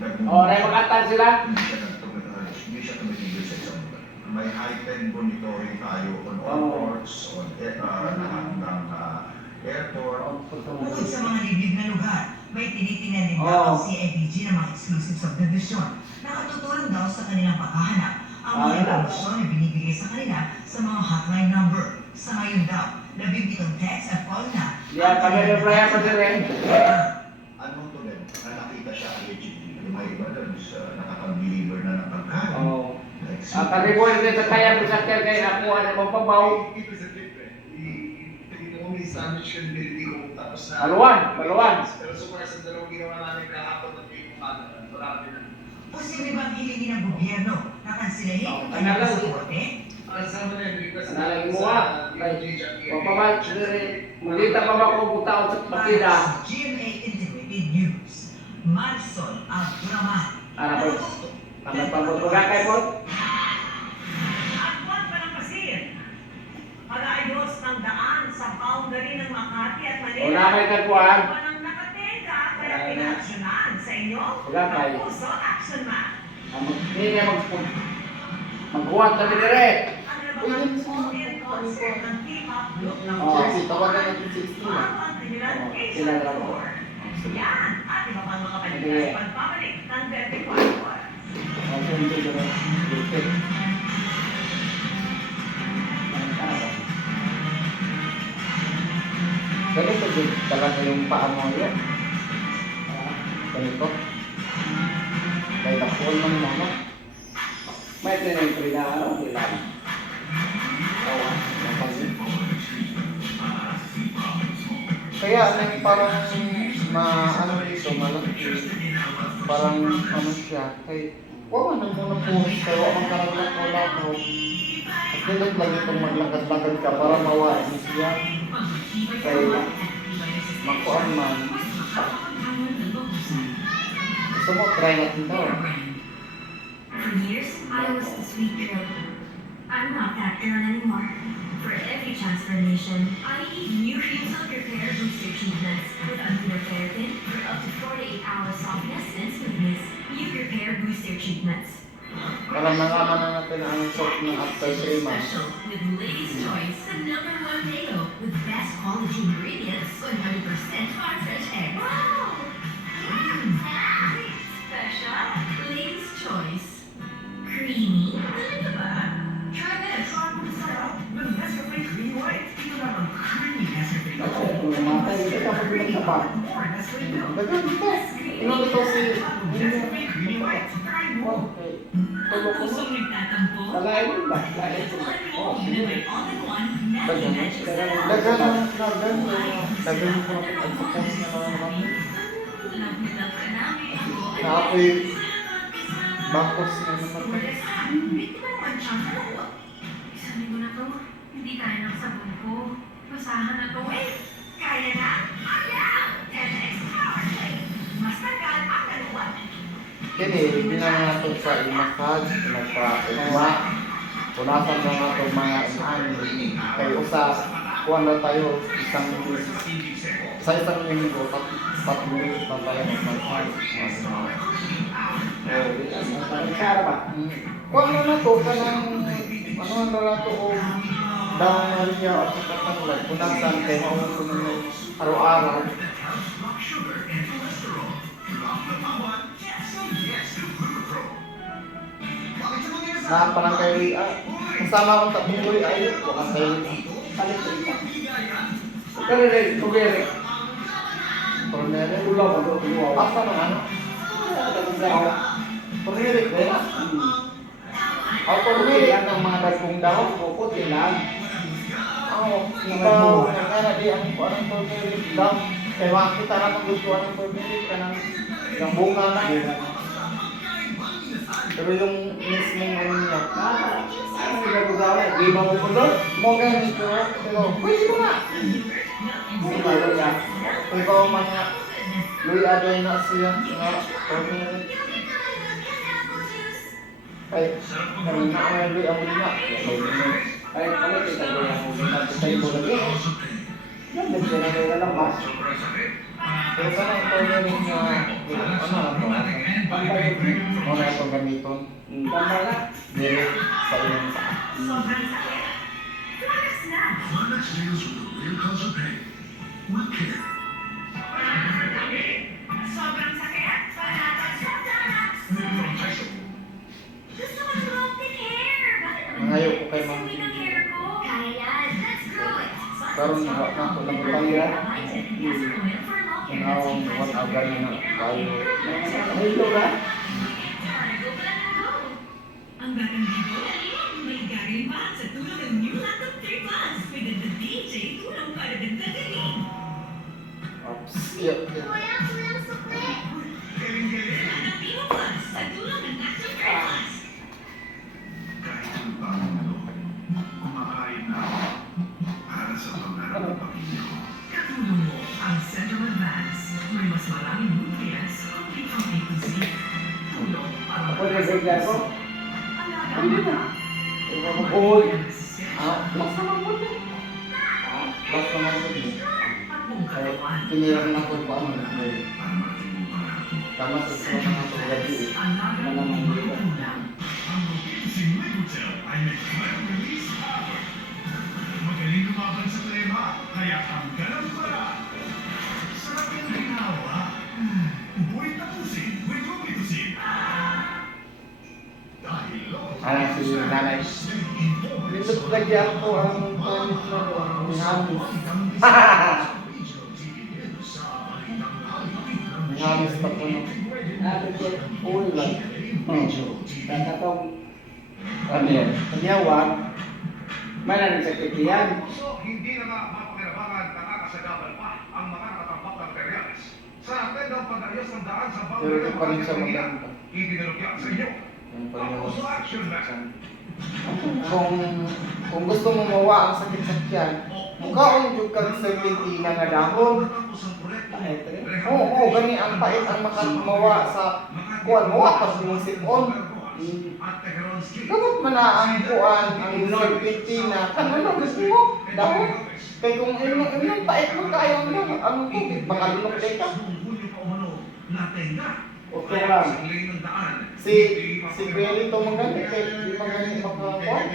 Oh, na mag-atal sila. Hindi siya tumigil sa isang lugar. May heightened monitoring tayo on all ports, on lahat ng airport. Bukod sa mga liblib na lugar, may tinitingnan din daw ang CIDG ng mga exclusive subdivision. Nakatutulong daw sa kanilang paghahanap ang mga impormasyon na binibigay sa kanila sa mga hotline number. Sa ngayon daw, 17 text at call na. Yeah, kami reply pa din. Anong to din? Na nakita siya allegedly. May iba doon sa nakapag-deliver na ng pagkain. Ang karibol din sa kaya po sa kaya kaya ako ano mapabaw. Ito sa clip eh. Only sandwich credibility ko tapos na... Paluan. Pero so far sa dalawang ginawa namin kahapon at yung kumada, wala kami na. Posible bang hilingin ng gobyerno na kansilahin ang Ano lang? pasaporte? Kasama na yung request Analagin mo nga. Mapabaw. Mulita pa ba kung butaw sa partida? GMA Integrated News. Marisol Abduraman. Ano po? Ang pagpagpagkakay po? At buwan pa ng Pasir. Pag-aayos ng daan sa boundary ng Makati at Manila. Wala kayo nagpuan. Buwan ang nakateka kaya pinaaksyonan sa inyo. Wala kayo. Ang Puso Action Man. Hindi niya magbuhat na binire. Ang nabang all-in concert ng K-pop group ng Si tawagan natin 16 Bago ang kanilang sila Asian lang. tour. Yan at iba pang mga palitan sa pagpapalik ng 34 oras. Ganito din talaga yung paa mo yan. Ganito. Kaya nakul ng mga. May tinay na ano, ilan. Kaya may parang ano dito, malaki. Parang ano siya. Kaya, wala nang muna puhos. Kaya wala kang wala ko. At dilag lang itong maglakad-lakad ka para mawala siya. Kaya, makuan man. Gusto mo, try natin daw. For years, I was the sweet girl. I'm not that girl anymore. For every transformation, I eat new Fuel Repair Booster Treatments with aminoferritin for up to 48-hour softness and smoothness. New Repair Booster Treatments. Para malaman na natin ang soap ng after 3 months. Special with Ladies' Choice, the #1 Mayo with best quality ingredients, 100% farm fresh eggs. Wow! Special Ladies' Choice. Creamy. Talaga ba? Try this. Sarap ng Nescafe Creamy White. Ito na ang creamy Nescafe. Mamatay ito kapag pinagtapa. More Nescafe milk. Dagan ito. Inon ito si... Nescafe Creamy White. Try mo. Okay. Ang pusong nagtatampo. Kalahin mo ba? Kalahin mo. May all-in-one Dagan. natural Dagan. Dagan ko na ang pagkas na naman. Naapoy bakos na naman. Sabi mo na to, hindi kaya ng sabon ko. Basahan na to eh. Kaya na? Ayaw! 10x power play. Mas tagal ang dalawa. Kini, hindi na nato sa i-massage, nagpa-igma. Punasan na nato mga inani. Kaya usa, kuhan na tayo sa isang linggo, 3 minutes na tayo mag-massage. Kara ba? Kuhan na nato ka ng, ano na nato o daw na riya at sa katanglag. Punasan kay maunod ko ng araw-araw. Na parang kay Ria. Kasama akong tatlong Ria. Ayun ko ang kay Ria. Palit ito. Pero rin, kubere. Cornere. Ulaw ba ito? Ulaw. Asa naman ano? Cornere ko na. Ako Cornere. Yan ang mga dagkong daw. Puputi lang. Ako. Ikaw. Nga di ang parang Cornere daw. Kaya makita na kung gusto ng Cornere ka ng yung bunga na. Pero yung mismong ano niya. Ano yung gagawin na? Di ba mo po doon? Mo ganito. Pero pwede mo na. Di ba doon yan? Ikaw man nga. Luy aday na siya. Nga. Cornere. Ay, kami na ang luy ang muli na. Ay, ano kita ko yung tayo mo lagi? Yan, nagsiya na lang mas. Pero sana ang Cornere niya. Ano na to? Mo na itong gamiton. Tama na. Direct sa iyong paa. Sobrang sakit. Flux na. Flanax deals with the real cause of pain with care. Sobrang sakit. Panatag sa Flanax. From Tyson. Gusto ko ng long hair. Bakit naman Nangayo ko kay Ma'am Sawin ang hair ko. Kaya yan. Let's grow it. Karon na ako lang Pangya. Kunawang what agan na kayo. Hello ka? Ang batang dito, may galing pa sa tulong ng new laptop 3 months. May ganda DJ, tulong para dagdag galing. Oops. Iya. Ang Pino Plus, sa tulong ng laptop 3 months. Kahit yung bagong ano, kumakain na ako para sa pangarap ng pamilya ko. Katulong mo ang Central Advance. May mas maraming nutrients, complete from A to Z. Tulong para Ako nagsigla ko. Ang alaga. Uy. Plus naman po din. Plus naman po din. At buong Kaya katawan. pinirang na ko pa ano. Para mating mo pangarap mo. Tama sa mga mga gabi. Ang laga ng mga kulang. Ang si Microtel ay may quick release power. Magaling lumaban sa klema, kaya tanggal ang para. Sarap yung ginawa. Buhay tapusin with Lumitusin. Dahil Alam si nanay. Mintot lagi ako ang toilet na ko. Ang hamis. Ang hamis pa ko no. Uy lang. Tatapong Ano yan? kanyawag. May nanin sa kitiyan. So, hindi na nga mapakinabangan nakakasagabal pa ang mga nakatambak ng materials. Sa atin ang pag-ayos ng daan sa Pero boundary ito pa rin siya maganda. Ibinalugyan sa inyo. Yan pa Ang yung Puso Action Man. kung gusto mo mawa ang sakit sa tiyan, mukhaon yung kag serpentina nga dahon. Oo, gani ang pait ang makamawa sa kuan mawa pag yung sipon. Dapat man na ang kuan ang serpentina kanano gusto mo dahon. Kay kung imong pait mo kayo ang tubig makalunok day ka. Okay lang. Si Belly to magani kay di magani makakuan.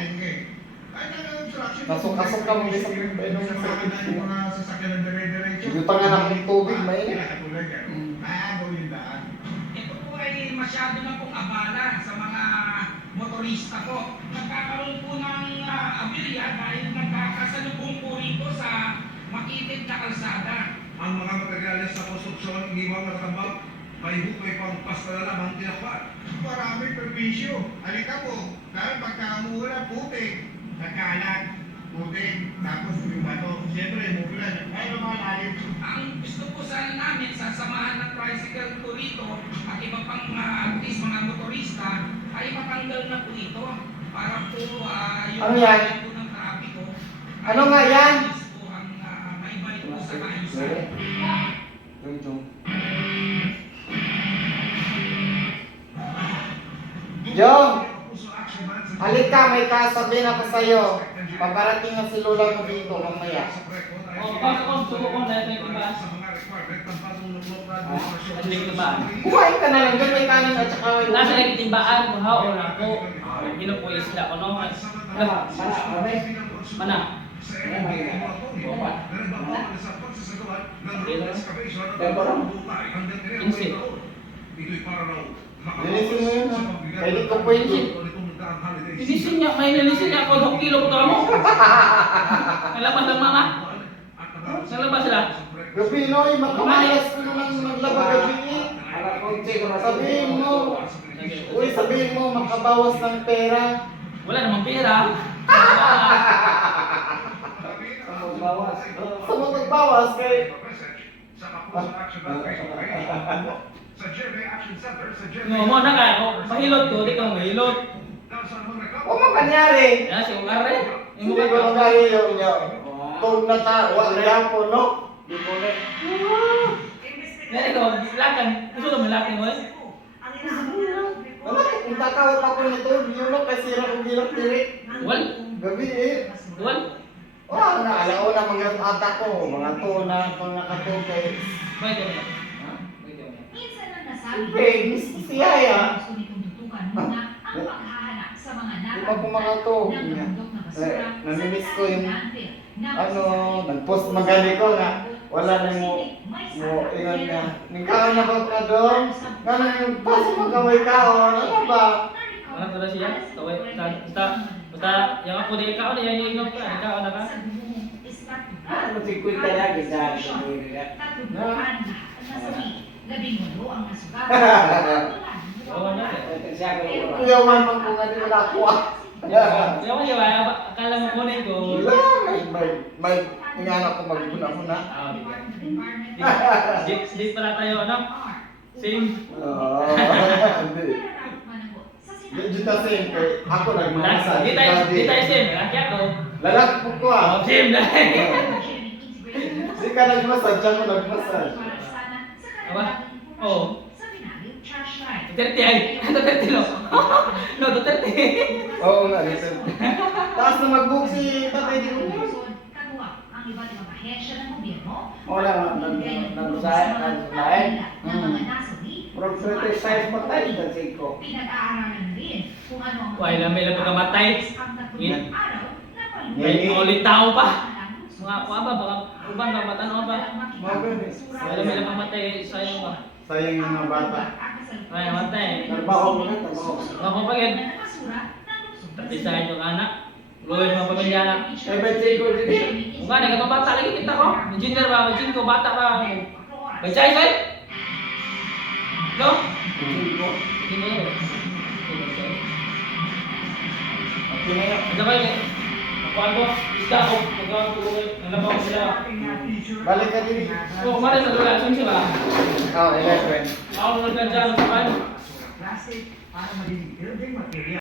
Nasok-asok ka mo sa pinong serpentina. Yung tangan ng tubig mainit. Ito po ay masyado na pong abala sa mga motorista po. Nagkakaroon po ng aberya dahil nagkakasalubong po rito sa makitid na kalsada. Ang mga materyales sa konstruksyon, iniwang nakatambak, may hukay pang pasta na lamang tinakpan. Maraming perwisyo. Halika po, dahil pagka umuulan, putik, nagkalat, putik, tapos yung bato. Siyempre, umuulan. Kaya mga lalim. Ang gusto po sana namin, sasamahan ng tricycle po rito at iba pang at least mga motorista ay matanggal na po ito para po yung Ano yan? po ng trapiko. Ano nga yan? Po ang maibalik po sa maayusan. Jong, halika, may kasabihin ako sa'yo. Paparating na si Lola mo dito mamaya. Kumain ka na lang doon, may kanin at saka may Nasa nagtimbaan ko ha o ako. Gino po isla ko no. Mana? Linisin mo yun ha. Kaya di ko pwede. Linisin niya, may nilisin niya ako 2 kilo ko mo. Nalabas ang mga. Nalabas sila. Gabi Noy, magkamalas ko naman naglaba gabi. Sabihin mo, uy sabihin mo makabawas ng pera. Wala namang pera. Bawas. Sa mo magbawas kay Sa GMA Action Center, sa GMA No mo na kay ako. Mahilot ko, di ka mahilot. o mo kanyari. Ya si Ungare. Hindi ko nang kayo niya. Tug na ta, wala po no. Di ko rin. Ngani ko, lakan. Gusto mo lakan mo? Wala ko kung takawat ako nito, yun kasi ra kong gilak diri. Wal. Gabi eh. Wal. Oh, naalaw na mga ata ko, mga tuna kung nakatugay. Wait a minute. Wait a minute. Minsan lang nasabi Siyempre, miss ko si Yaya. Gusto nitong tutukan muna ang paghahanap sa mga Di ba pumakato? ng nabundok na basura Namimiss sa ko yung landfill na ano, posisyon. nag-post magali ko nga. Wala na mo, ingon nga. Nagkaon ako ka doon. Nga na yung paso magkamay kaon. Ano ba? Ano ko na siya? Tawag, basta, yung ako din ikaw, yan yung inom ka, ikaw na ka? Ano si Kuya lagi sa akin. Labing-walo ang nasugat. Oo na. Siya ko. Kuyawan man ko nga di wala ko ah. Kaya mo diba, akala mo kunin ko. Wala, may ingana ko magbuna-huna. Ah, di pala tayo, ano? Same. Hindi. Di ta same kay ako nagmamasa. Di tayo same, laki ako. Lalaki po ko ah. Oh, same na. Di ka nagmasad, siya ko nagmasad. Aba? Oo. Duterte ay. Duterte no. No, Duterte. Oo nga, listen. Taas na mag-book si Tatay Di Uno. Ang iba't ibang ahensya ng gobyerno. Wala, nagsasahin. From 25 pa tayo sa 5. Pinag-aaralan rin kung ano ang Why lang may pagkamatay? ang tatlong araw na May ulit tao pa. Mga kuha ba, baka uban ba, matano ba? Wala may pamatay sa'yo ba? Sayang yung mga bata. Ay, matay. Trabaho mo na, trabaho. Ako pa yan. Tati sa inyong anak. Luwin mga pamilya na. Eh, ba't siya ko din? Kung nga, nagkatong bata lagi kita ko. Engineer ba? Engineer ko, bata ba? May chay, chay? No? Engineer. Okay na yun. Ano ba yun? Kuhaan ko, isda ko. Pagkawang tulungan. Nalabaw ko sila. Balik ka din. Oo, kumarin sa relasyon siya. Oh, 11. Ako nagkadyan sa kan. Plastic para maging building material.